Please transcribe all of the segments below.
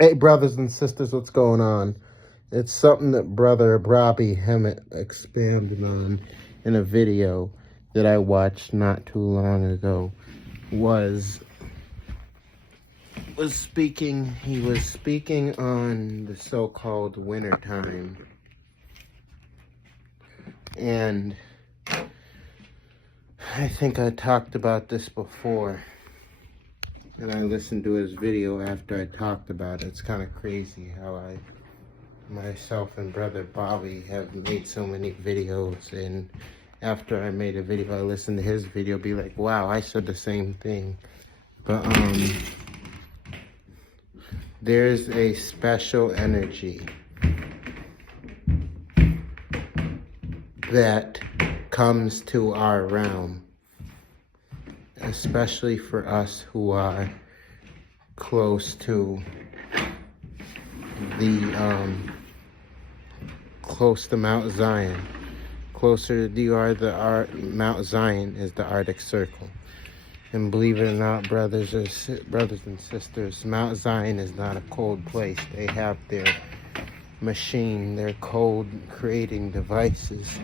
Hey, brothers and sisters, what's going on? It's something that Brother Robbie Hemmett expanded on in a video that I watched not too long ago. He was speaking on the so-called winter time, and I think I talked about this before. And I listened to his video after I talked about it. It's kind of crazy how myself and Brother Bobby have made so many videos, and after I made a video, I listened to his video, be like, wow, I said the same thing. But there's a special energy that comes to our realm, especially for us who are close to Mount Zion. Closer you are, Mount Zion is the Arctic Circle. And believe it or not, brothers and sisters, Mount Zion is not a cold place. They have their machine, their cold creating devices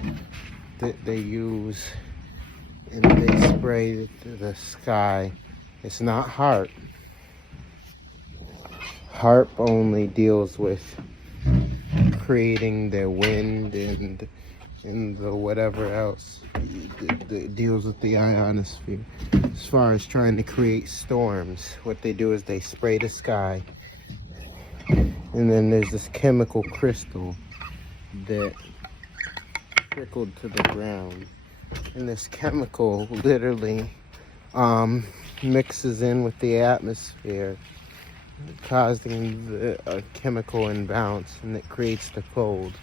that they use, and they spray the sky. It's not HAARP. HAARP only deals with creating the wind and the whatever else. It deals with the ionosphere. As far as trying to create storms, what they do is they spray the sky, and then there's this chemical crystal that trickled to the ground, and this chemical literally mixes in with the atmosphere, causing a chemical imbalance, and it creates the cold.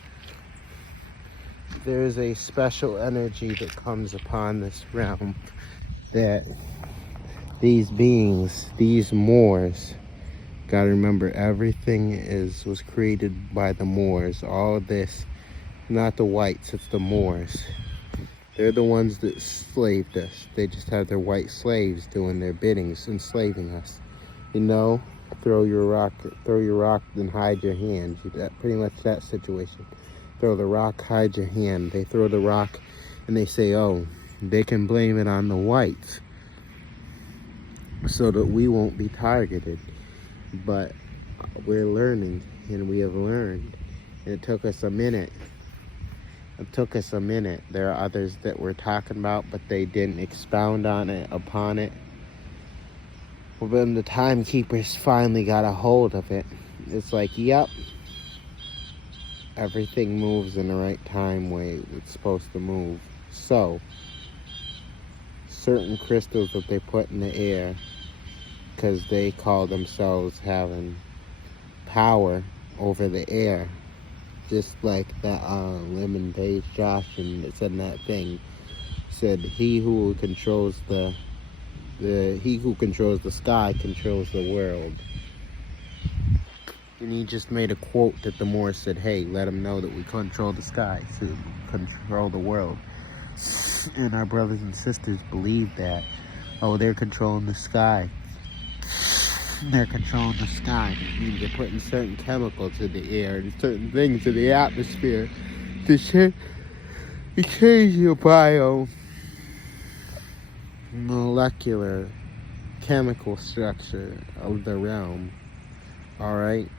There is a special energy that comes upon this realm that these beings, these Moors, gotta remember, everything was created by the Moors. All of this, not the whites, it's the Moors. They're the ones that enslaved us. They just have their white slaves doing their biddings, enslaving us. You know, throw your rock and hide your hand. Pretty much that situation. Throw the rock, hide your hand. They throw the rock and they say, oh, they can blame it on the whites so that we won't be targeted. But we're learning, and we have learned. And it took us a minute. There are others that we're talking about, but they didn't expound upon it. Well, when the timekeepers finally got a hold of it, it's like, yep, everything moves in the right time way it's supposed to move. So, certain crystals that they put in the air, because they call themselves having power over the air, just like that Lemon Page Josh and it said in that thing, said he who controls the sky controls the world. And he just made a quote that the Moors said, hey, let them know that we control the sky, to control the world. And our brothers and sisters believe that, oh, they're controlling the sky. They're controlling the sky. That means they're putting certain chemicals in the air and certain things in the atmosphere to change your molecular chemical structure of the realm. Alright?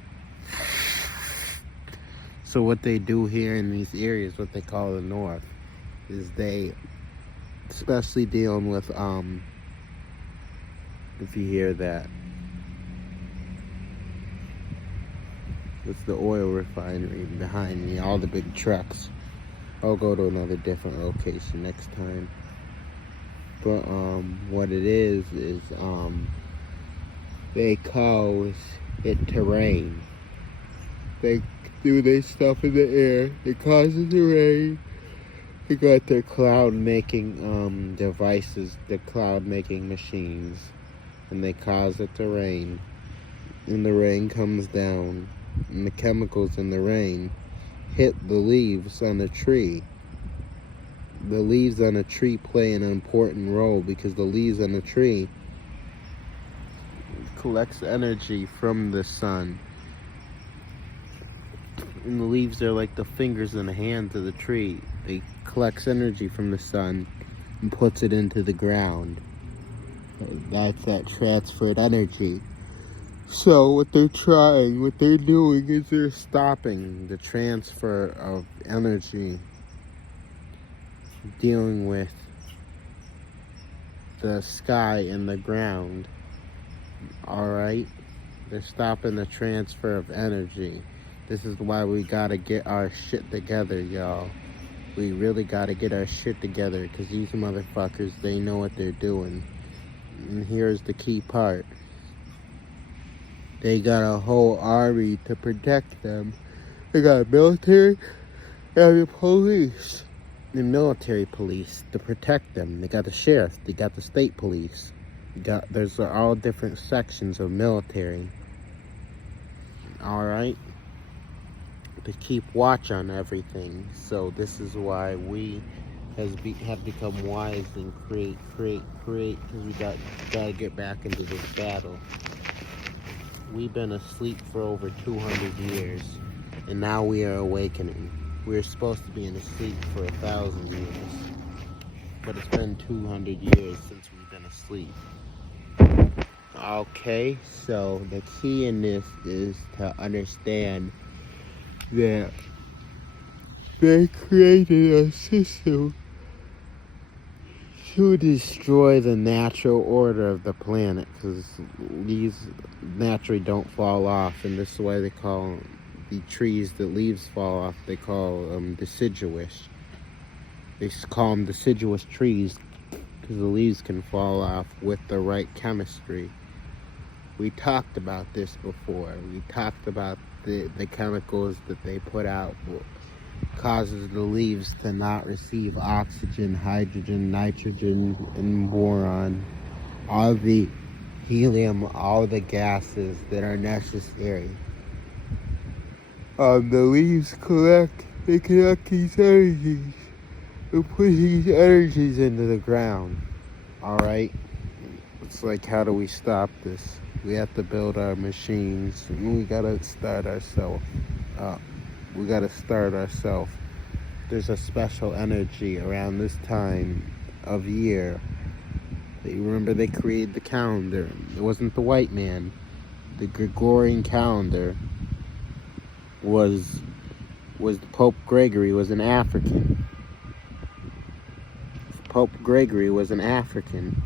So what they do here in these areas, what they call the North, is they, especially dealing with, if you hear that, it's the oil refinery behind me, all the big trucks. I'll go to another different location next time. But what it is they cause it to rain. They do their stuff in the air, it causes the rain. They got their cloud making devices, their cloud making machines, and they cause it to rain. And the rain comes down, and the chemicals in the rain hit the leaves on the tree. The leaves on a tree play an important role, because the leaves on a tree collects energy from the sun. And the leaves are like the fingers and the hands of the tree. It collects energy from the sun and puts it into the ground. That's that transferred energy. So what they're doing is they're stopping the transfer of energy, dealing with the sky and the ground. Alright? They're stopping the transfer of energy. This is why we gotta get our shit together, y'all. We really gotta get our shit together, because these motherfuckers, they know what they're doing. And here's the key part. They got a whole army to protect them. They got a military and a police. The military police to protect them. They got the sheriff. They got the state police. There's all different sections of military. Alright? To keep watch on everything. So this is why we have become wise and create, because we gotta get back into this battle. We've been asleep for over 200 years, and now we are awakening. We're supposed to be in a sleep for 1,000 years, but it's been 200 years since we've been asleep. Okay, so the key in this is to understand that they created a system to destroy the natural order of the planet, because leaves naturally don't fall off, and this is why they call the trees that leaves fall off, they call them deciduous. They call them deciduous trees because the leaves can fall off with the right chemistry. We talked about this before. We talked about the chemicals that they put out causes the leaves to not receive oxygen, hydrogen, nitrogen, and boron. All the helium, all the gases that are necessary. The leaves collect these energies and put these energies into the ground. Alright? It's like, how do we stop this? We have to build our machines, and we gotta start ourselves up. We gotta start ourselves. There's a special energy around this time of year. You remember they created the calendar. It wasn't the white man. The Gregorian calendar was Pope Gregory was an African. Pope Gregory was an African.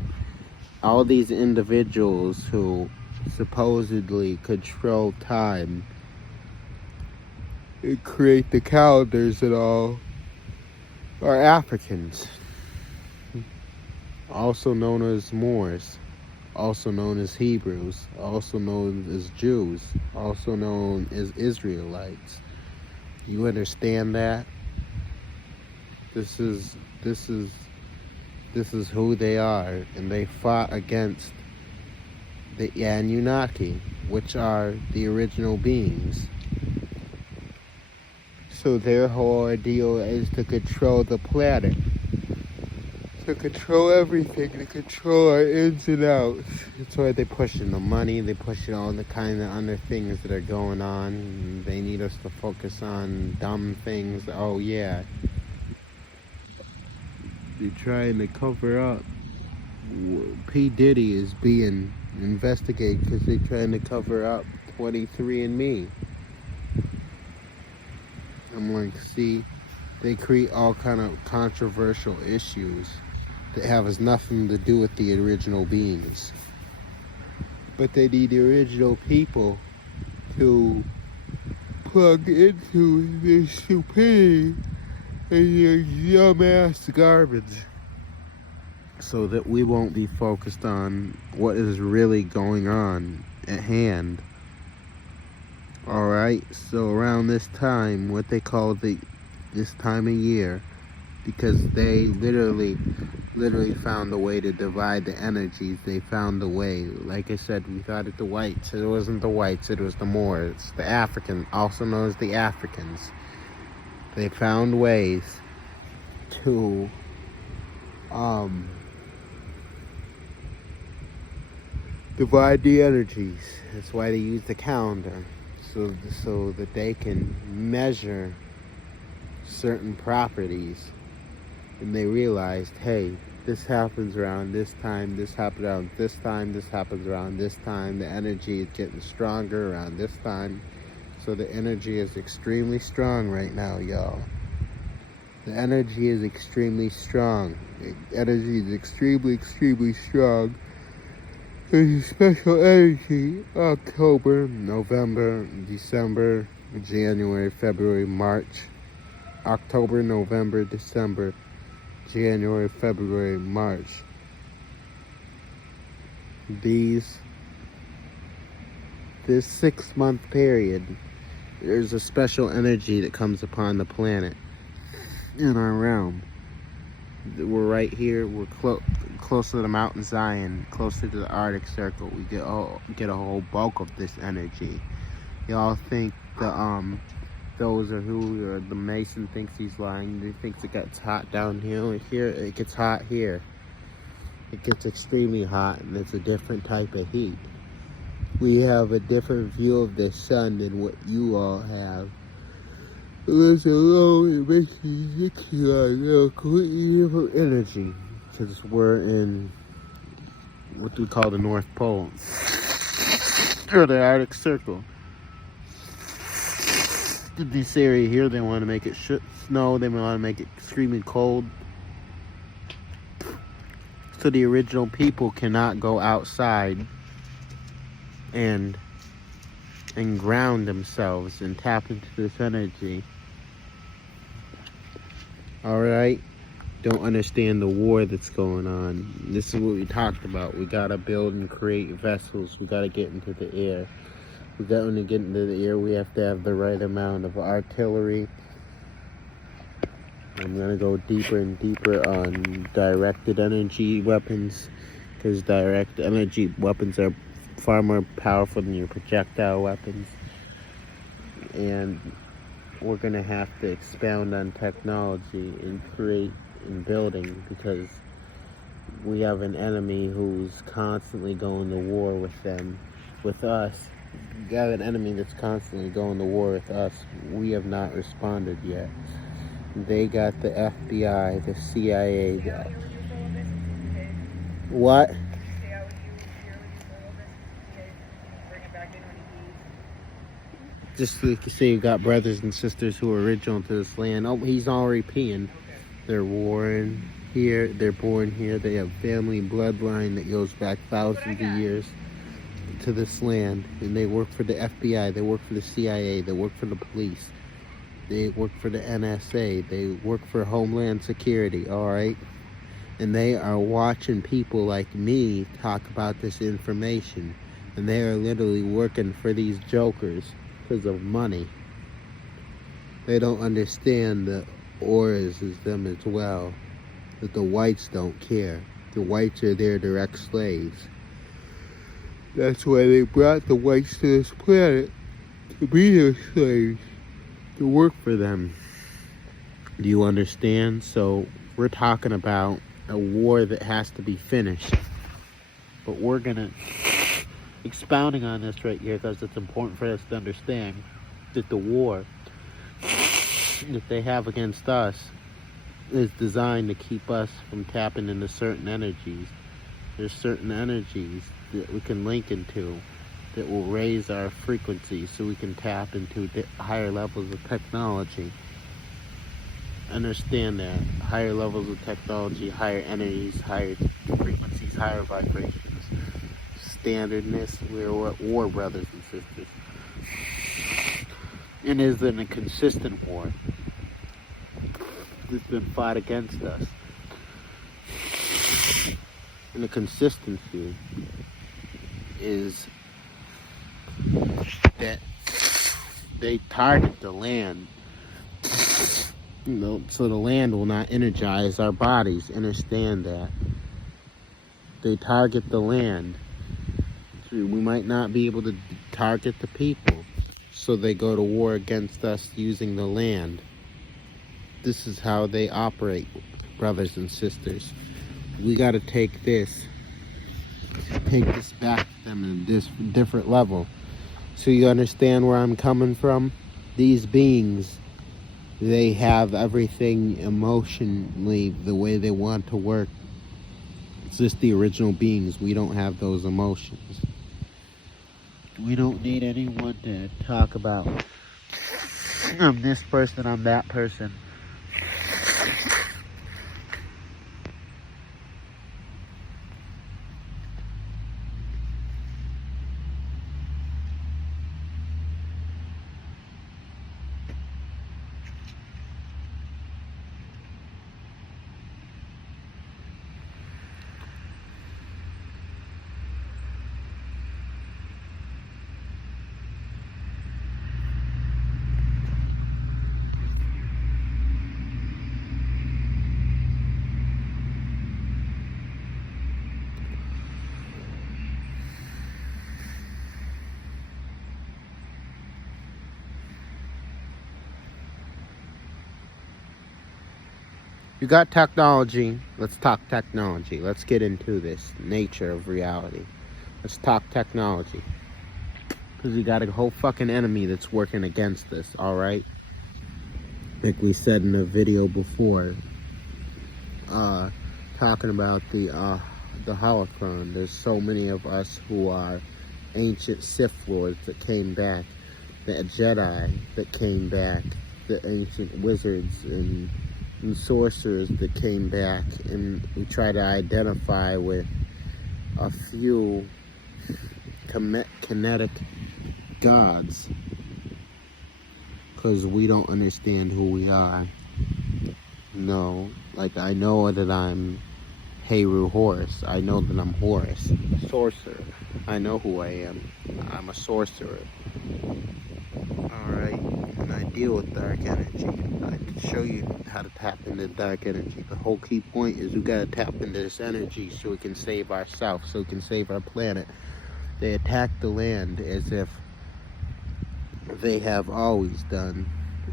All these individuals who supposedly control time and create the calendars and all are Africans, also known as Moors, also known as Hebrews, also known as Jews, also known as Israelites. You understand that? This is who they are, and they fought against the Anunnaki, which are the original beings. So their whole ideal is to control the planet, to control everything, to control our ins and outs. That's why they're pushing the money, they're pushing all the kind of other things that are going on. They need us to focus on dumb things. Oh yeah, they're trying to cover up. P. Diddy is being investigated because they're trying to cover up 23andMe. I'm like, see, they create all kind of controversial issues that have nothing to do with the original beings. But they need the original people to plug into their stupidity and their dumbass garbage, so that we won't be focused on what is really going on at hand. Alright, so around this time, what they call this time of year, because they literally found a way to divide the energies. They found a way. Like I said, we thought it the whites. It wasn't the whites, it was the Moors, the Africans, also known as the Africans. They found ways to divide the energies. That's why they use the calendar, so that they can measure certain properties. And they realized, hey, this happens around this time, this happens around this time, this happens around this time. The energy is getting stronger around this time. So the energy is extremely strong right now, y'all. The energy is extremely strong. The energy is extremely, extremely strong. There's a special energy. October, November, December, January, February, March. October, November, December, January, February, March. This 6-month period, there's a special energy that comes upon the planet in our realm. We're right here. We're close to the Mountain Zion, closer to the Arctic Circle. We get a whole bulk of this energy. Y'all think those are who the Mason thinks he's lying. He thinks it gets hot down here. Here it gets hot here. It gets extremely hot, and it's a different type of heat. We have a different view of the sun than what you all have. This alone, it makes you sick a completely different energy, because we're in what we call the North Pole, or the Arctic Circle. This area here, they want to make it snow, they want to make it extremely cold. So the original people cannot go outside and ground themselves and tap into this energy. Alright? Don't understand the war that's going on. This is what we talked about. We gotta build and create vessels. We gotta get into the air. We got to get into the air. We have to have the right amount of artillery. I'm gonna go deeper and deeper on directed energy weapons, because direct energy weapons are far more powerful than your projectile weapons. And we're gonna have to expound on technology and create and building, because we have an enemy who's constantly going to war with us. We have an enemy that's constantly going to war with us. We have not responded yet. They got the FBI, the CIA. What? Just like you say, you got brothers and sisters who are original to this land. Oh, he's already peeing. They're warring here. They're born here. They have family bloodline that goes back thousands of years to this land. And they work for the FBI. They work for the CIA. They work for the police. They work for the NSA. They work for Homeland Security, all right? And they are watching people like me talk about this information. And they are literally working for these jokers because of money. They don't understand the auras is them as well. That the whites don't care. The whites are their direct slaves. That's why they brought the whites to this planet, to be their slaves, to work for them. Do you understand? So we're talking about a war that has to be finished. But we're gonna expounding on this right here because it's important for us to understand that the war that they have against us is designed to keep us from tapping into certain energies. There's certain energies that we can link into that will raise our frequency so we can tap into higher levels of technology. Understand that. Higher levels of technology, higher energies, higher frequencies, higher vibrations. Standardness, we're at war, brothers and sisters. And is in a consistent war that's been fought against us. And the consistency is that they target the land, so the land will not energize our bodies. Understand that. They target the land. So we might not be able to target the people, so they go to war against us using the land. This is how they operate, brothers and sisters. We got to take this take this back to them in this different level. So you understand where I'm coming from? These beings, they have everything emotionally the way they want to work. It's just the original beings. We don't have those emotions. We don't need anyone to talk about, I'm this person, I'm that person. You got technology. Let's talk technology. Let's get into this nature of reality. Let's talk technology. Because we got a whole fucking enemy that's working against us, alright? Like we said in a video before, talking about the holocron. There's so many of us who are ancient Sith Lords that came back, the Jedi that came back, the ancient wizards and sorcerers that came back, and we try to identify with a few kinetic gods because we don't understand who we are. No, like I know that I'm Heru Horus. I know that I'm Horus, a sorcerer. I know who I am. I'm a sorcerer. Alright, and I deal with dark energy. I can show you how to tap into dark energy. The whole key point is we gotta tap into this energy so we can save ourselves, so we can save our planet. They attack the land as if they have always done.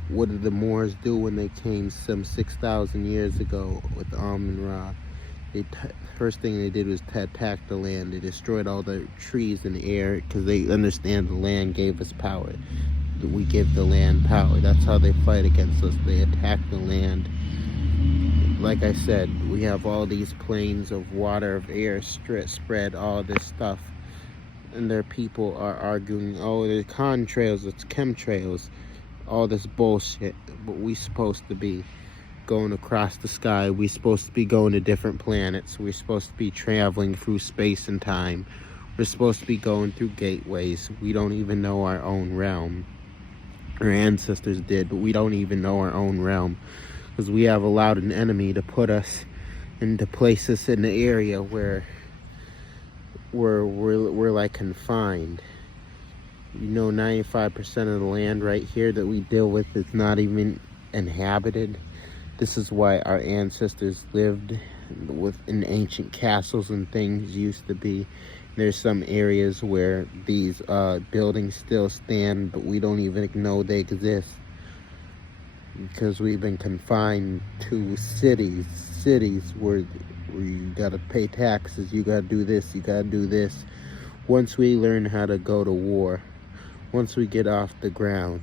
What did the Moors do when they came some 6,000 years ago with Amun-Ra? First thing they did was attack the land. They destroyed all the trees in the air because they understand the land gave us power. We give the land power. That's how they fight against us. They attack the land. Like I said, we have all these planes of water, of air, spread, all this stuff. And their people are arguing, oh, there's contrails, it's chemtrails, all this bullshit. But we supposed to be going across the sky. We're supposed to be going to different planets. We're supposed to be traveling through space and time. We're supposed to be going through gateways. We don't even know our own realm. Our ancestors did, but we don't even know our own realm because we have allowed an enemy to put us and to place us in the area where we're like confined. You know, 95% of the land right here that we deal with is not even inhabited. This is why our ancestors lived in ancient castles and things used to be. There's some areas where these buildings still stand, but we don't even know they exist because we've been confined to cities where you gotta pay taxes, you gotta do this, you gotta do this. Once we learn how to go to war, once we get off the ground,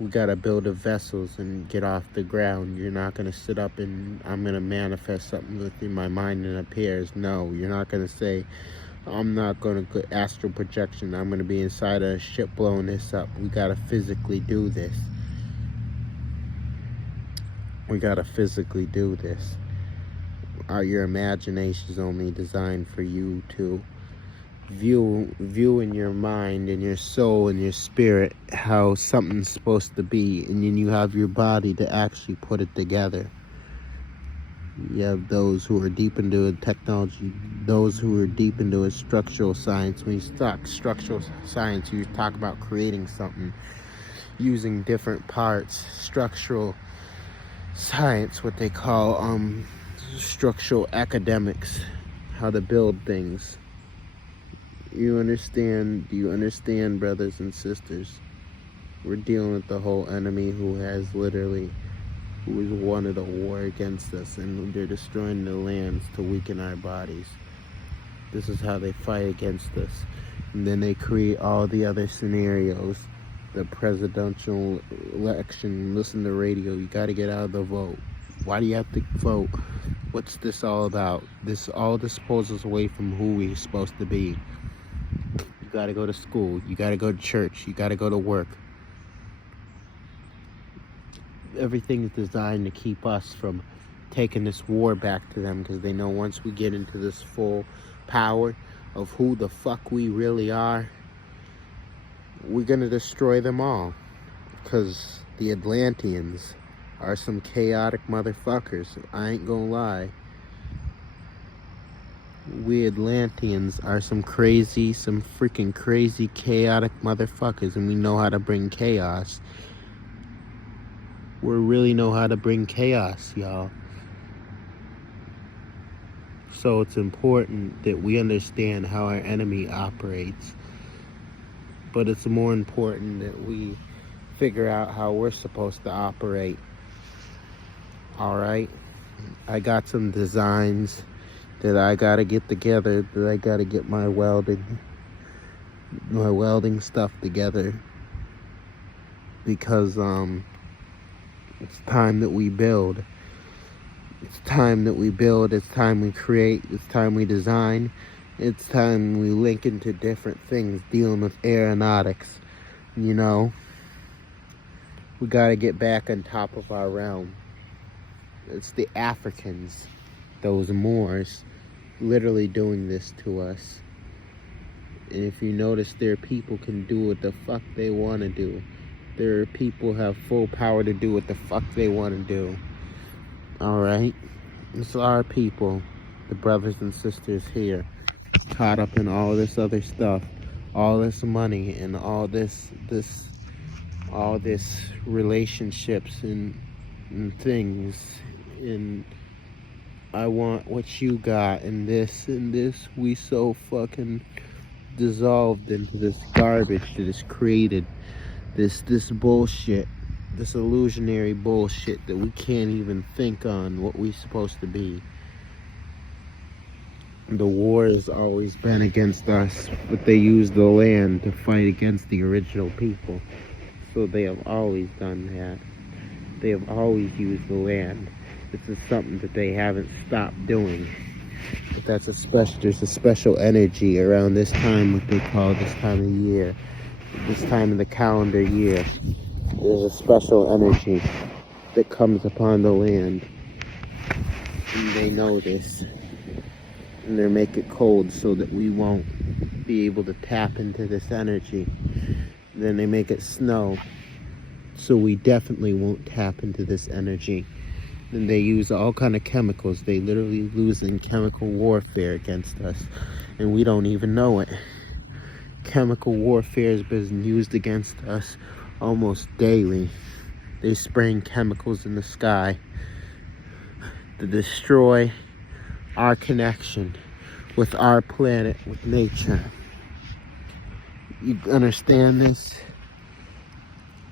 we gotta build the vessels and get off the ground. You're not gonna sit up and I'm gonna manifest something within my mind and appears. No, you're not gonna say, I'm not gonna go astral projection. I'm gonna be inside a ship blowing this up. We gotta physically do this. We gotta physically do this. Your imagination is only designed for you to view in your mind and your soul and your spirit how something's supposed to be, and then you have your body to actually put it together. You have those who are deep into technology, those who are deep into structural science. When you talk structural science, you talk about creating something using different parts. Structural science, what they call structural academics, how to build things. You understand? Do you understand, brothers and sisters? We're dealing with the whole enemy who has wanted a war against us, and they're destroying the lands to weaken our bodies. This is how they fight against us. And then they create all the other scenarios. The presidential election, listen to radio, you gotta get out of the vote. Why do you have to vote? What's this all about? All this pulls us away from who we're supposed to be. You gotta go to school, you gotta go to church, you gotta go to work. Everything is designed to keep us from taking this war back to them, because they know once we get into this full power of who the fuck we really are, we're gonna destroy them all. Because the Atlanteans are some chaotic motherfuckers. I ain't gonna lie. We Atlanteans are some freaking crazy, chaotic motherfuckers, and we know how to bring chaos. We really know how to bring chaos, y'all. So it's important that we understand how our enemy operates. But it's more important that we figure out how we're supposed to operate. Alright? I got some designs that I gotta get together, that I gotta get my welding stuff together. Because it's time that we build. It's time that we build, it's time we create, it's time we design. It's time we link into different things dealing with aeronautics. You know, we gotta get back on top of our realm. It's the Africans, those Moors, literally doing this to us. And if you notice, their people can do what the fuck they want to do. Their people have full power to do what the fuck they want to do. Alright? It's our people, the brothers and sisters here, caught up in all this other stuff, all this money, and all this relationships and things, and I want what you got, and this, we so fucking dissolved into this garbage that is created, this bullshit, this illusionary bullshit that we can't even think on what we're supposed to be. The war has always been against us, but they use the land to fight against the original people. So they have always done that. They have always used the land. This is something that they haven't stopped doing. But there's a special energy around this time, what they call this time of year. This time of the calendar year. There's a special energy that comes upon the land. And they know this. And they make it cold so that we won't be able to tap into this energy. Then they make it snow so we definitely won't tap into this energy. And they use all kind of chemicals. They literally use in chemical warfare against us, and we don't even know it. Chemical warfare has been used against us almost daily. They're spraying chemicals in the sky to destroy our connection with our planet, with nature. You understand this?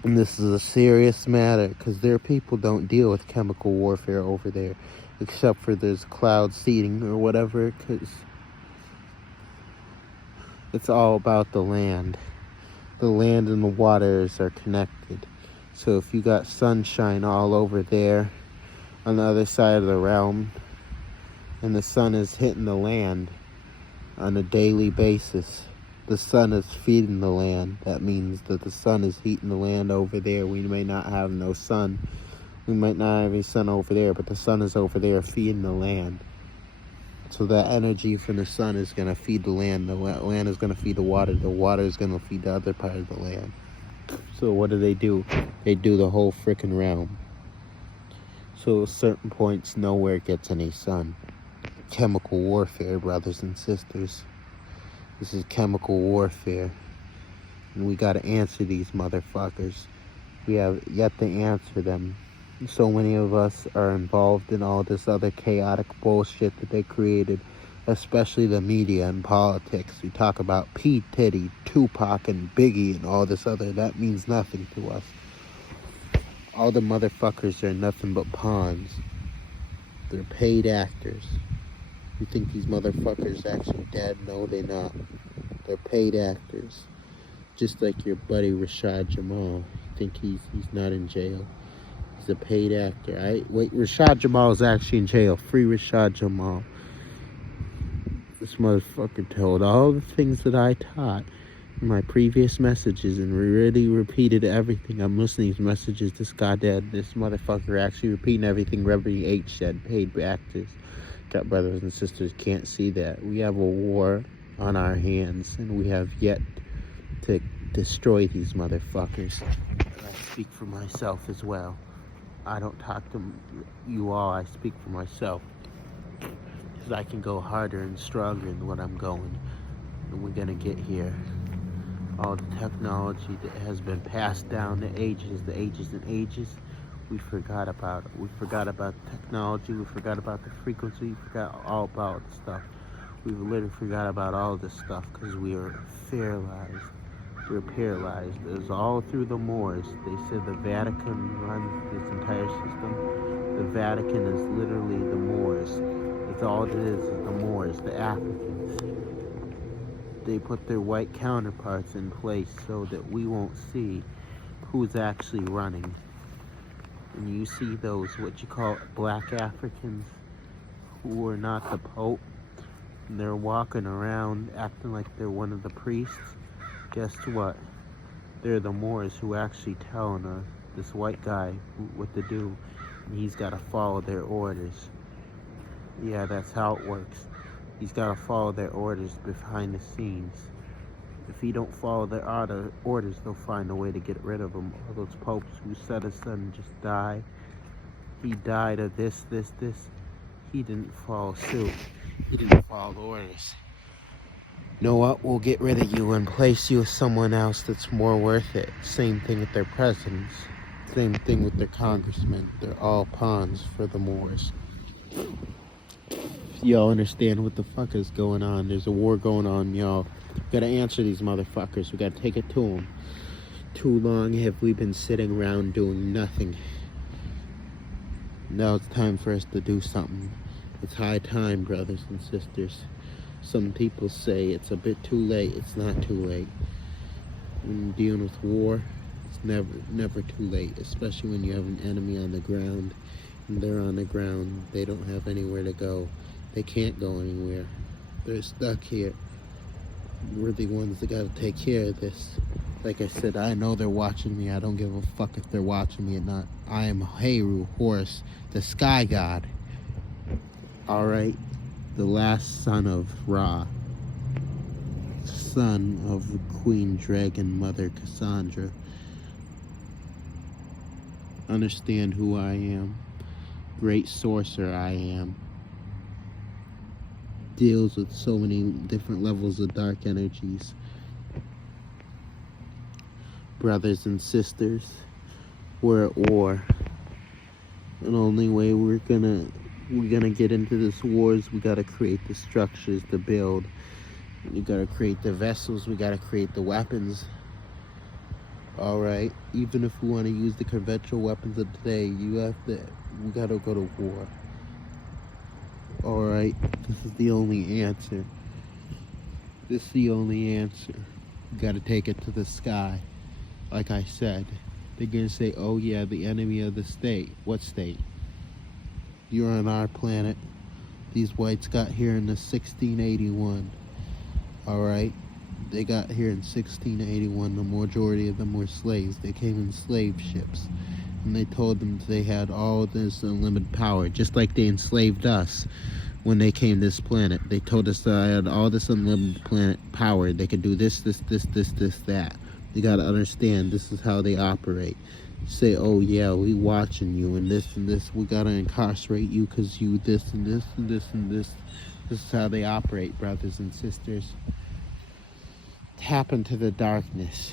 And this is a serious matter, because their people don't deal with chemical warfare over there, except for there's cloud seeding or whatever, because it's all about the land. The land and the waters are connected. So if you got sunshine all over there on the other side of the realm, and the sun is hitting the land on a daily basis, the sun is feeding the land. That means that the sun is heating the land over there. We may not have no sun. We might not have any sun over there, but the sun is over there feeding the land. So that energy from the sun is going to feed the land. The land is going to feed the water is going to feed the other part of the land. So what do? They do the whole freaking realm. So at certain points, nowhere gets any sun. Chemical warfare, brothers and sisters. This is chemical warfare. And we gotta answer these motherfuckers. We have yet to answer them. So many of us are involved in all this other chaotic bullshit that they created, especially the media and politics. We talk about P. Diddy, Tupac, and Biggie and all this other. That means nothing to us. All the motherfuckers are nothing but pawns. They're paid actors. You think these motherfuckers actually dead? No, they not. They're paid actors. Just like your buddy Rashad Jamal. You think he's not in jail? He's a paid actor. Rashad Jamal is actually in jail. Free Rashad Jamal. This motherfucker told all the things that I taught in my previous messages and really repeated everything. I'm listening to these messages. This motherfucker actually repeating everything Reverend H said. Paid actors. Got brothers and sisters can't see that. We have a war on our hands and we have yet to destroy these motherfuckers. I speak for myself as well. I don't talk to you all. I speak for myself. Because I can go harder and stronger than what I'm going. And we're going to get here. All the technology that has been passed down the ages and ages, we forgot about it. We forgot about the technology. We forgot about the frequency. We forgot all about the stuff. We literally forgot about all this stuff because we are paralyzed. We're paralyzed. It was all through the Moors. They said the Vatican runs this entire system. The Vatican is literally the Moors. It's all it is the Moors, the Africans. They put their white counterparts in place so that we won't see who's actually running. And you see those, what you call black Africans, who are not the Pope, and they're walking around acting like they're one of the priests. Guess what? They're the Moors who actually telling this white guy what to do, and he's got to follow their orders. Yeah, that's how it works. He's got to follow their orders behind the scenes. If he don't follow their orders, they'll find a way to get rid of him. All those popes who said his son just die. He died of this. He didn't follow suit. He didn't follow the orders. You know what? We'll get rid of you and place you with someone else that's more worth it. Same thing with their presidents. Same thing with their congressmen. They're all pawns for the Moors. Y'all understand what the fuck is going on. There's a war going on, y'all. Gotta answer these motherfuckers. We gotta take it to them. Too long have we been sitting around doing nothing. Now it's time for us to do something. It's high time, brothers and sisters. Some people say it's a bit too late. It's not too late. When you're dealing with war, it's never too late. Especially when you have an enemy on the ground. And they're on the ground. They don't have anywhere to go. They can't go anywhere. They're stuck here. We're the ones that gotta take care of this. Like I said, I know they're watching me. I don't give a fuck if they're watching me or not. I am Heru, Horus, the sky god. Alright? The last son of Ra. Son of Queen Dragon Mother Cassandra. Understand who I am. Great sorcerer I am. Deals with so many different levels of dark energies. Brothers and sisters, we're at war. And the only way we're gonna get into this war is we gotta create the structures to build. We gotta create the vessels, we gotta create the weapons. Alright, even if we want to use the conventional weapons of today, we gotta go to war. Alright, this is the only answer. This is the only answer. We gotta take it to the sky. Like I said, they're gonna say, oh yeah, the enemy of the state. What state? You're on our planet. These whites got here in the 1681. Alright? They got here in 1681. The majority of them were slaves. They came in slave ships. And they told them they had all this unlimited power, just like they enslaved us when they came to this planet. They told us that I had all this unlimited planet power. They could do this, that. You gotta understand, this is how they operate. Say, oh yeah, we watching you and this. We gotta incarcerate you because you this and this and this and this. This is how they operate, brothers and sisters. Tap into the darkness.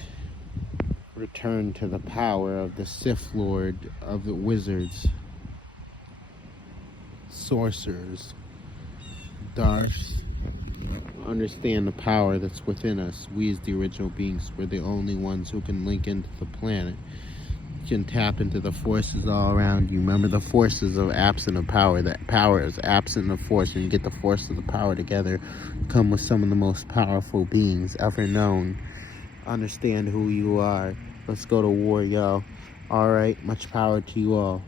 Return to the power of the Sith Lord, of the wizards, sorcerers, Darths. Understand the power that's within us. We as the original beings, we're the only ones who can link into the planet. can tap into the forces all around you. Remember, the forces of absent of power. That power is absent of force. When you get the force of the power together, come with some of the most powerful beings ever known. Understand who you are. Let's go to war, y'all. All right, much power to you all.